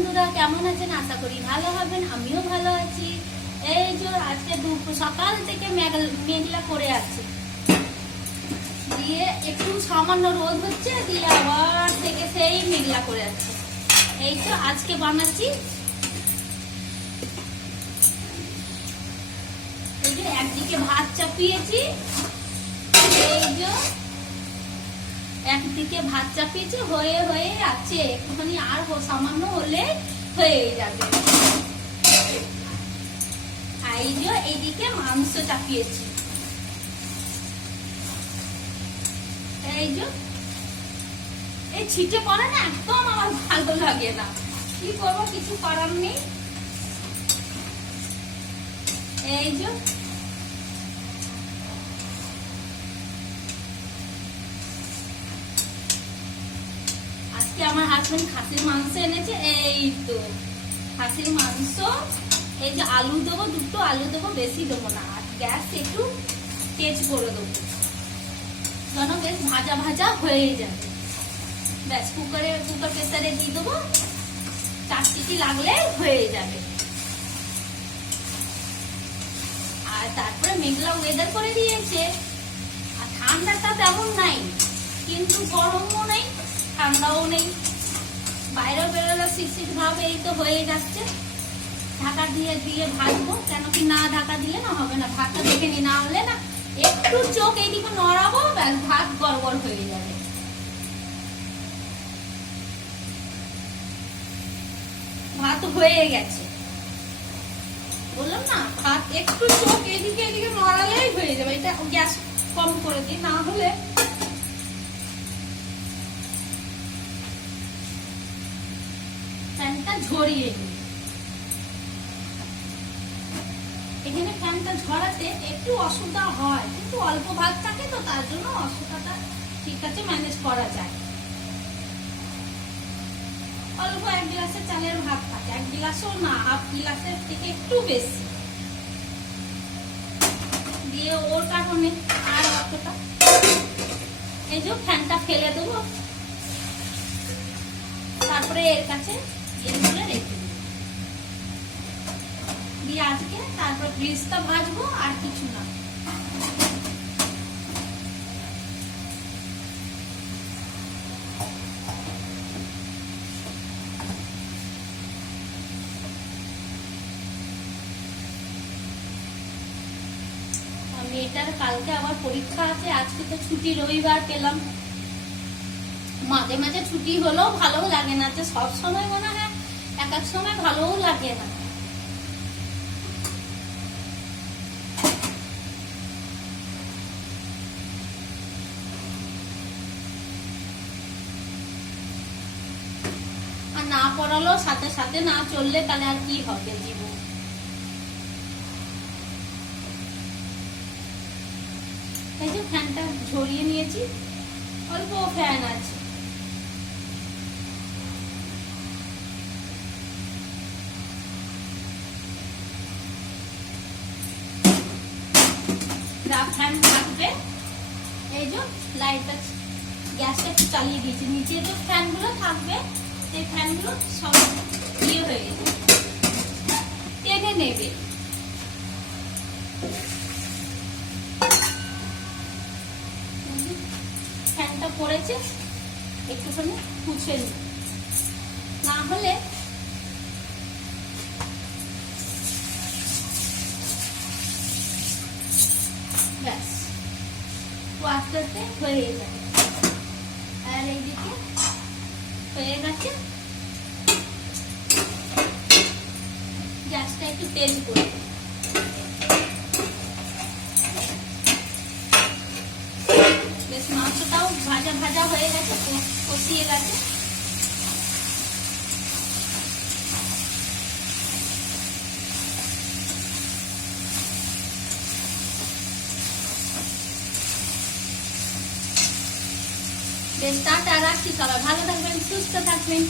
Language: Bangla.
বন্ধুরা, কেমন আছেন? আশা করি ভালো হবেন। আমিও ভালো আছি। এই যে আজকে সকাল থেকে মেঘলা করে আছে, দিয়ে একটু সামান্য রোদ হচ্ছে, দিয়ে আবার থেকে সেই মেঘলা করে আছে। এই তো আজকে বানাচ্ছি, এই যে একদিকে ভাত চাপিয়েছি, এই যে একদিকে ভাত চাপিয়েছি, হয়ে হয়ে আছে, একটুখানি আর সামান্য হলে হয়ে যাবে। এই যে এইদিকে মাংস চাপিয়েছি, এই যে এই ছিটে পড়ে না, একদম আমার ভালো লাগে না, কি করবো, কিছু করার নেই। এই যে আজকে আমার হাজবেন্ড খাসির মাংস এনেছে, এই তো খাসির মাংস। এই যে আলু দেবো, দুটো আলু দেবো, বেশি দেবো না, আর গ্যাস একটু তেজ করে দেবো, যেন বেশ ভাজা ভাজা হয়ে যাবে। ব্যাস কুকার প্রেসারে দিয়ে দেবো, 4 সিটি লাগলে হয়ে যাবে। আর তারপরে মেঘলা ওয়েদার করে দিয়েছে, আর ঠান্ডাটা তেমন নাই, কিন্তু গরমও নেই ঠান্ডাও নেই, বাইরেও বেরোলে শীত ভাব এই তো হয়ে যাচ্ছে। ঢাকা দিয়ে দিয়ে ভাজবো, কেন কি না ঢাকা দিলে না হবে না, ভাতটা দেখে নি, না হলে না একটু চোখ এইদিকে নড়াবো, ব্যাস ভাত গড়বড় হয়ে যাবে। ভাত হয়ে গেছে, বললাম না, ভাত একটু চোখ এদিকে এদিকে নড়ালেই হয়ে যাবে। এটা গ্যাস কম করে দিই, না হলে ফ্যানটা ঝরিয়ে দিই। এখানে ফ্যানটা ঝরাতে একটু অসুবিধা হয়, কিন্তু অল্প ভাত থাকে তো, তার জন্য অসুবিধাটা ঠিক আছে, ম্যানেজ করা যায়। অল্প 1 গ্লাসের চালের ভাত থাকে, 1 গ্লাসও না, হাফ গ্লাসের থেকে একটু বেশি দিয়ে, ওর কারণে আর অতটা। এই যে ফ্যানটা ফেলে দেবো, তারপরে এর কাছে এগুলো রেখে দেবো, দিয়ে আজকে তারপর ফ্রিজটা ভাজবো, আর কিছু না। মেয়েটার কালকে আবার পরীক্ষা আছে, আজকে তো ছুটি, রবিবার পেলাম। মাঝে মাঝে ছুটি হলেও ভালো লাগে না, যে সব সময় মনে হয় এক এক সময় ভালোও লাগে না। আর না পড়ালো, সাথে সাথে না চললে তাহলে আর কি হবে জীবন। এই যে ফ্যানটা ঝরিয়ে নিয়েছি, অল্প ফ্যান আছে। ফ্যান থাকবে, এই যে লাইটটা গ্যাসটা একটু চালিয়ে দিয়েছি, নিচে যে ফ্যানগুলো থাকবে সেই ফ্যানগুলো সব ইয়ে হয়ে যাবে, টেনে নেবে। ফ্যানটা পড়েছে, একটুখানি পুছে নি, না হলে ব্যাস আস্তে আস্তে হয়ে যাবে। আর এইদিকে হয়ে গেছে, গ্যাসটা একটু তেল করে, বেশ মাংসটাও ভাজা ভাজা হয়ে গেছে, কষিয়ে গেছে। বেশ টাটা, রাখছি, সবাই ভালো থাকবেন, সুস্থ থাকবেন।